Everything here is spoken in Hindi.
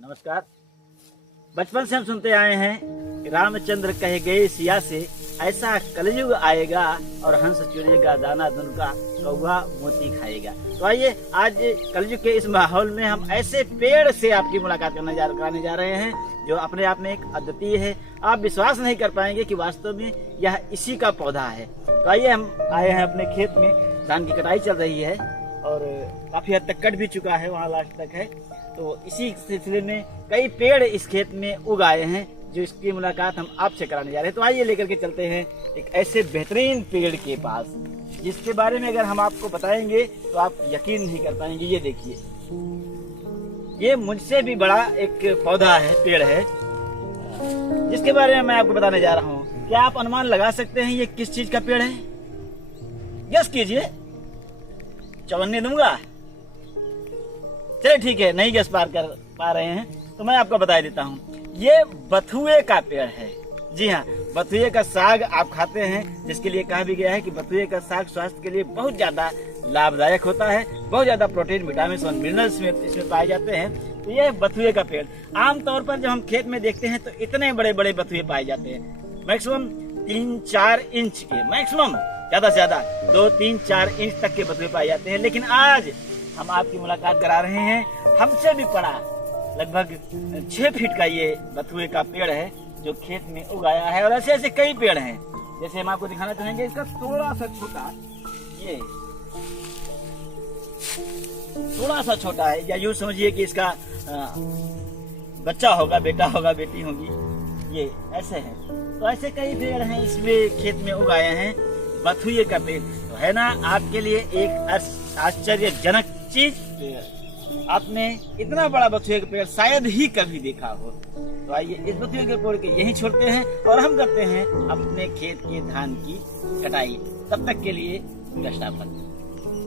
नमस्कार। बचपन से हम सुनते आए हैं कि रामचंद्र कहे गए सिया से, ऐसा कलयुग आएगा और हंस चुनेगा दाना धुन का, कौवा मोती खाएगा। तो आइए आज कलयुग के इस माहौल में हम ऐसे पेड़ से आपकी मुलाकात कराने जा रहे हैं जो अपने आप में एक अद्वितीय है। आप विश्वास नहीं कर पाएंगे कि वास्तव में यह इसी का पौधा है। तो आइए हम आए हैं अपने खेत में, धान की कटाई चल रही है और काफी हद तक कट भी चुका है, वहाँ लास्ट तक है। तो इसी सिलसिले में कई पेड़ इस खेत में उग आए हैं जो इसकी मुलाकात हम आपसे कराने जा रहे हैं। तो आइए लेकर के चलते हैं एक ऐसे बेहतरीन पेड़ के पास जिसके बारे में अगर हम आपको बताएंगे तो आप यकीन नहीं कर पाएंगे। ये देखिए, ये मुझसे भी बड़ा एक पौधा है, पेड़ है, जिसके बारे में मैं आपको बताने जा रहा हूँ। क्या आप अनुमान लगा सकते हैं ये किस चीज का पेड़ है? गेस कीजिए। चवन्नी दूंगा? चलिए ठीक है, नहीं गेस पा रहे हैं तो मैं आपको बता देता हूँ। ये बथुए का पेड़ है। जी हाँ, बथुए का साग आप खाते हैं, जिसके लिए कहा भी गया है कि बथुए का साग स्वास्थ्य के लिए बहुत ज्यादा लाभदायक होता है। बहुत ज्यादा प्रोटीन, विटामिन और मिनरल्स इसमें पाए जाते हैं। तो ये बथुए का पेड़ आमतौर पर जब हम खेत में देखते हैं तो इतने बड़े बड़े बथुए पाए जाते हैं, मैक्सिमम 3-4 इंच के, मैक्सिमम ज्यादा से ज्यादा 2-3-4 इंच तक के बथुए पाए जाते हैं। लेकिन आज हम आपकी मुलाकात करा रहे हैं हमसे भी बड़ा, लगभग 6 फीट का ये बथुए का पेड़ है जो खेत में उगाया है। और ऐसे ऐसे कई पेड़ हैं, जैसे हम आपको दिखाना चाहेंगे। इसका थोड़ा सा छोटा है, या यूं समझिए कि इसका बच्चा होगा, बेटा होगा, बेटी होगी, ये ऐसे है। तो ऐसे कई पेड़ हैं इसमें खेत में उगाए हैं। बथुए का पेड़ तो है ना आपके लिए एक आश्चर्यजनक चीज। आपने इतना बड़ा बथुए का पेड़ शायद ही कभी देखा हो। तो आइए इस बथुए के पेड़ के यहीं छोड़ते हैं और हम करते हैं अपने खेत के धान की कटाई। तब तक के लिए दृष्टापन।